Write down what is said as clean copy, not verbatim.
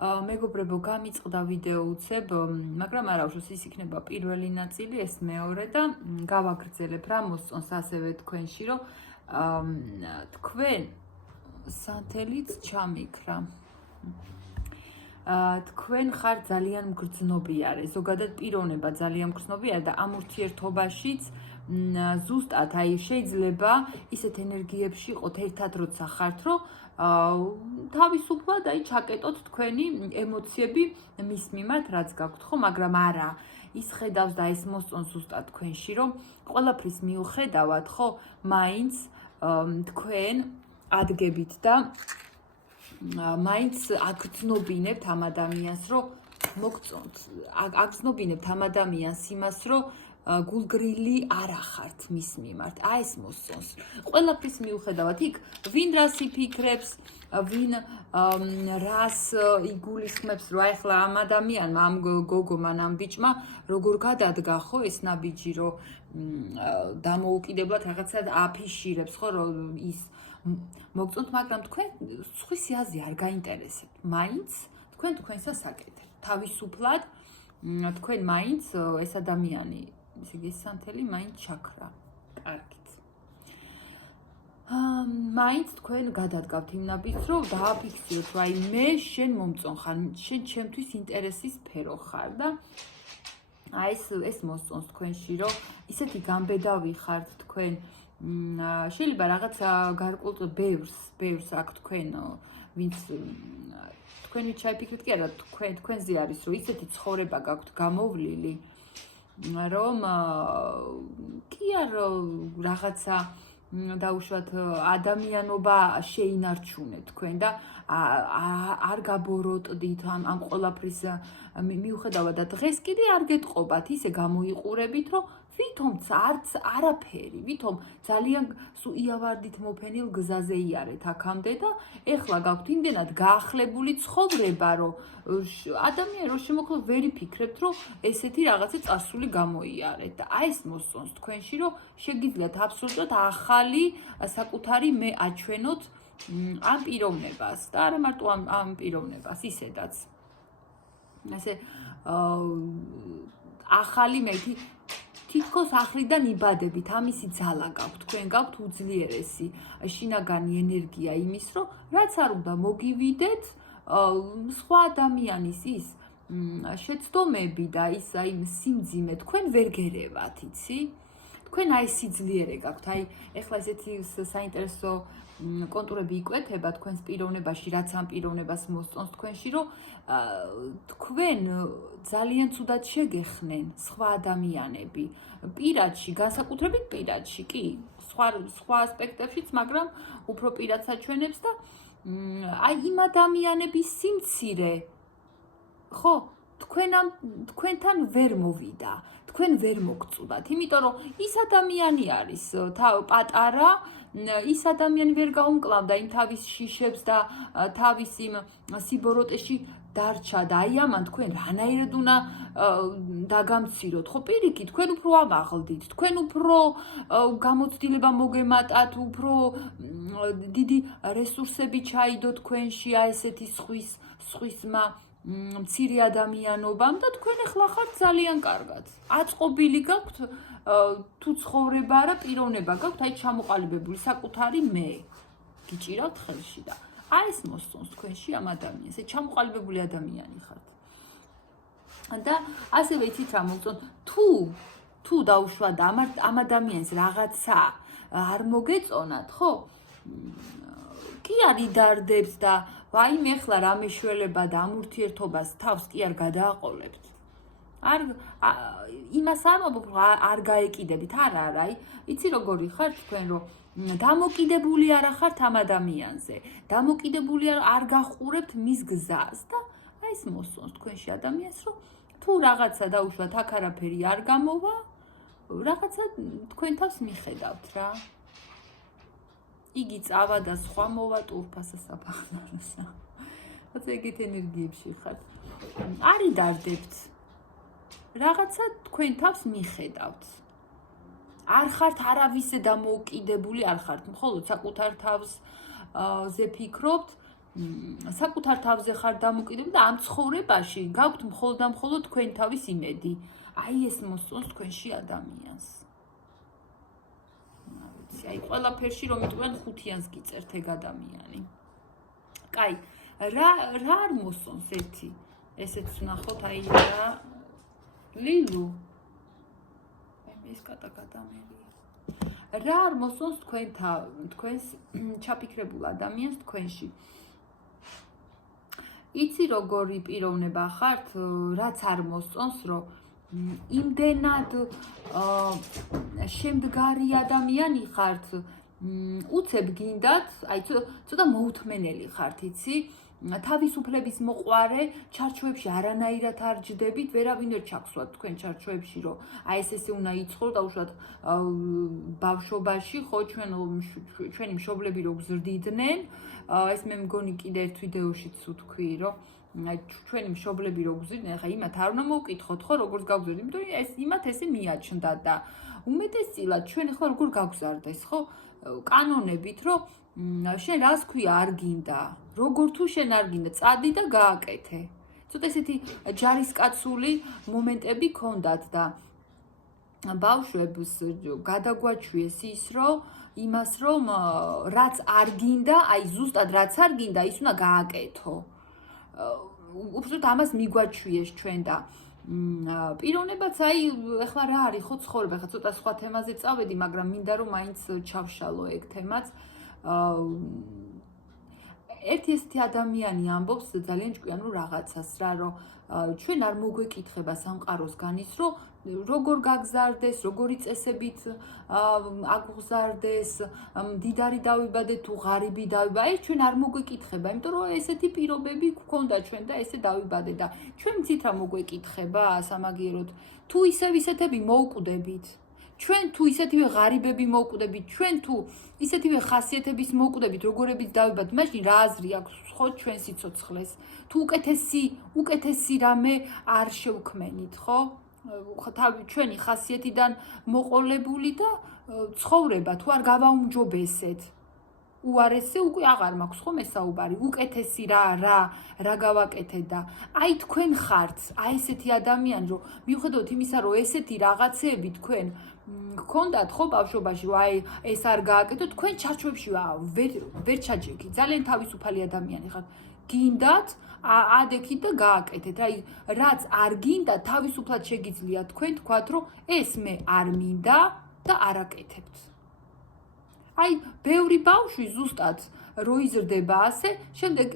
მეგობრებო, გამიწყდა ვიდეო უცებ, მაგრამ არა უშავს ის იქნება პირველი ნაწილი, ეს მეორე და გავაგრძელებ რა მოსწონს ასევე თქვენში, რომ თქვენ სანთელიც ჩამიქრა. თქვენ ხარ ძალიან მგრძნობიარე, ზოგადად პიროვნება ძალიან მგრძნობიარე და ამ ურთიერთობაშიც ზუსტად აი შეიძლება ისეთ ენერგიებში იყოთ ერთად როცა ხართ, რომ თავისუფლად აი ჩაკეტოთ თქვენი ემოციები მის მიმართ, რაც გაქვთ, ხო, მაგრამ არა ის ხედავს და ის მოსწონს ზუსტად თქვენში, რომ ყველაფრის მიუხედავად, ხო, მაინც თქვენ ადგებით და მაინც აგრძნობინებთ ამ ადამიანს, რომ მოგწონთ, აგრძნობინებთ ამ ადამიანს იმას, რომ გულგრილი არ ახართ მის მიმართ. აი ეს მოსწონს. ყველაფრის მიუხედავად იქ ვინ რას იფიქრებს, ვინ რას იგულისხმებს, რომ აი ახლა ამ ადამიანმა, ამ გოგომან, ამ ბიჭმა როგორ გადადგა ხო ეს ნაბიჯი, რომ დამოუკიდებლად რაღაცა აფიშირებს, ხო, რომ ის მოგწონთ, მაგრამ თქვენ სხვისი აზრი არ გაინტერესებთ. მაინც თქვენ თქვენსას აკეთებთ. თავისუფლად თქვენ მაინც ეს ადამიანი ესე იგი სანთელი მაინც ჩაქრა. კარგით. მაინც თქვენ გადადგავთ იმ ნაბიჯს, რომ დააფიქსიროთ, რომ აი მე შენ მომწონ ხარ, შენ ჩემთვის ინტერესის სფერო ხარ და აი ეს მოსწონს თქვენში, რომ ისეთი გამბედავი ხართ თქვენ. შეიძლება რაღაცა გარკვეულ ბევრს აქ თქვენ ვინც თქვენი ჩაიფიქრეთ კი არა, თქვენზე არის, რომ ისეთი ცხოვრება გაქვთ გამოვლილი, რომ კი არა რაღაცა დაუშვათ ადამიანობა შეინარჩუნეთ თქვენ და არ გაბოროტდით ამ ყველაფრის მიუხედავად და დღეს კიდე არ გეტყობათ ისე გამოიყურებით, რომ ვითომც არც არაფერი, ვითომ ძალიან იავარდით მოფენილ გზაზე იარეთ აქამდე და ეხლა გაქვთ იმდენად გაახლებული ცხოვრება, რომ ადამიანი რო შემოკლო ვერ იფიქრებთ, რომ ესეთი რაღაცა წასული გამოიარეთ და აი ეს მოსწონს თქვენში, რომ შეგიძლიათ აბსოლუტურად ახალი საკუთარი მე აჩვენოთ ამ პიროვნებას და არა მარტო ამ პიროვნებას, ისედაც. ასე ახალი მე თითქოს ახლიდან იბადებით, ამისი ძალა გაქვთ, თქვენ გაქვთ უძლიერესი შინაგანი ენერგია იმის, რომ რაც არ უნდა მოგივიდეთ, სხვა ადამიანის ის შეცდომები და ის აი სიმძიმე თქვენ ვერ გერევათ, იცი? თქვენ აი სიძლიერე გაქვთ, აი ეხლა ესეთი საინტერესო კონტურები იკვეთება თქვენს პიროვნებაში, რაც ამ პიროვნებას მოსწონს თქვენში, რომ თქვენ ძალიან ცუდად შეგეხნენ სხვა ადამიანები პირადში, განსაკუთრებით პირადში, კი, სხვა ასპექტებშიც, მაგრამ უფრო პირად საჩვენებს და აი იმ ადამიანების სიმცირე, ხო, თქვენთან ვერ მოვიდა, თქვენ ვერ მოგწუდათ, იმიტომ რომ ის ადამიანი არის პატარა, ის ადამიანი ვერ გაუმკლავდა იმ თავის შიშებს და თავის იმ სიბოროტეში დარჩა და აი ამან თქვენ რანაირად უნდა დაგამციროთ, ხო პირიქით, თქვენ უფრო ამაღლდით, თქვენ უფრო გამოცდილება მოგემატათ, უფრო დიდი რესურსები ჩაიდოთ თქვენში, აი ესეთი სხვისმა მცირე ადამიანობამ და თქვენ ახლა ხართ ძალიან კარგად. აწყობილი გაქვთ თუ ცხოვრება არა პიროვნება გაქვთ, აი ჩამოყალიბებული საკუთარი მე. გიჭირავთ ხელში და აი ეს მოსწონს თქვენში ამ ადამიანს, ეს ჩამოყალიბებული ადამიანი ხართ. და ასევე იცით რა mogწონთ, თუ დაუშვათ ამ ადამიანს რაღაცა არ მოგეწონათ, ხო? კი არ იდარდებთ და ვაიმე ეხლა რა მეშველება და ამ ურთიერთობას თავს კი არ გადააყოლებთ. იმას არ გაეკიდებით, არა, იცი როგორი ხართ თქვენ, რომ დამოკიდებული არა ხართ ამ ადამიანზე, დამოკიდებული არ გახურებთ მის გზას და აი ეს მოსწონს თქვენში ადამიანს, რომ თუ რაღაცა დაუშვათ აქ არაფერი არ გამოვა, რაღაცა თქვენ თავს მიხედავთ რა. იგი წავა და სხვა მოვა ტურფასა საფახნაროსა. ასე ეგეთ ენერგიებში ხართ. არ იდარდებთ. რაღაცა თქვენ თავს მიხედავთ. არ ხართ არავისზე დამოუკიდებული, არ ხართ მხოლოდ საკუთარ თავს ზე ფიქრობთ საკუთარ თავზე ხარ დამოკიდებული და ამ ცხოვრებაში გაქვთ მხოლოდ და მხოლოდ თქვენ თავის იმედი. აი ეს მოსწონს თქვენში ადამიანს. აი ყველაფერში რომ იტყვიან 5-იანს გიწერთ ეგ ადამიანი. კაი, რა არ მოსწონს ერთი? ესეც ვნახოთ აი რა ლილუ. აი ეს გადამერია. რა არ მოსწონს თქვენს ჩაფიქრებულ ადამიანს თქვენში? იცი როგორი პიროვნება ხართ, რაც არ მოსწონს, რომ იმდენად შემდგარი ადამიანი ხართ, უცებ გინდათ, აი ცოტა მოუთმენელი ხართ, იცი? თავისუფლების მოყვარე, ჩარჩოებში არანაირად არ ჯდებით, ვერავინ ვერ ჩაგსვათ თქვენ ჩარჩოებში, რომ აი ესე უნდა იცხოვრო და უშუალოდ ბავშვობაში, ხო, ჩვენი მშობლები რო გზრდიდნენ, ეს მე მგონი კიდე ერთ ვიდეოშიც ვთქვი, რომ ჩვენი მშობლები რო გზრდნენ, ხა იმათ არ უნდა მოვკითხოთ, ხო, როგორც გავგზავნეთ, იმიტომ რომ ეს იმათ ესე მიაჩნდა და უმეტესწილად ჩვენ ხო როგორ გავგზარდეს, ხო? კანონებით, რომ შენ რას ქვია არ გინდა, როგორ თუ შენ არ გინდა, წადი და გააკეთე. ცოტა ესეთი ჯარისკაცული მომენტები ქონდათ და ბავშვებს გადაგვაჩვიეს ის, რომ იმას, რომ რაც არ გინდა, აი ზუსტად რაც არ გინდა, ის უნდა გააკეთო. უბრალოდ ამას მიგვაჩვიეს ჩვენ და პიროვნებაც აი ეხლა რა არის ხო ცხოვრება, ეხლა ცოტა სხვა თემაზე წავედი, მაგრამ მინდა რომ მაინც ჩავშალო ეგ თემაც. ერთი ესეთი ადამიანი ამბობს ძალიან ჭკვიანურ რაღაცას რა, რომ ჩვენ არ მოგვეკითხება სამყაროსგან ის, რომ როგორ გაგზარდეს, როგორი წესებით აგზარდეს, მდიდარი დავიბადე თუ ღარიბი დავიბადე, ეს ჩვენ არ მოგვეკითხება, იმიტომ რომ ესეთი პირობები გვქონდა ჩვენ და ესე დავიბადე და ჩვენ მცით რა მოგვეკითხება სამაგიეროდ, თუ ისეთები მოვკვდებით, ჩვენ თუ ისეთივე ღარიბები მოვკვდებით, ჩვენ თუ ისეთივე ხასიათების მოვკვდებით, როგორებიც დავიბადეთ, მაშინ რა აზრი აქვს ხო ჩვენ სიცოცხლეს? თუ უკეთესი რამე არ შევქმენით, ხო? ჩვენი ხასიათიდან მოყოლებული და ცხოვრება თუ არ გავაუმჯობესეთ. უარესზე უკვე აღარ მაქვს ხო მესაუბარი, უკეთესი რა გავაკეთე და აი თქვენ ხართ, აი ესეთი ადამიანი, რომ მიუხედავად იმისა, რომ ესეთი რაღაცეები თქვენ გქონდათ ხო ბავშვობაში, რომ აი ეს არ გააკეთო, თქვენ ჩარჩოებში ვერ ჩაჯექით, ძალიან თავისუფალი ადამიანი ხართ. გინდათ ადექით და გააკეთეთ. აი რაც არ გინდა, თავისუფლად შეგიძლიათ თქვენ თქვათ, რომ ეს მე არ მინდა და არ აკეთებთ. აი ბევრი ბავშვი ზუსტად რო იზრდება ასე, შემდეგ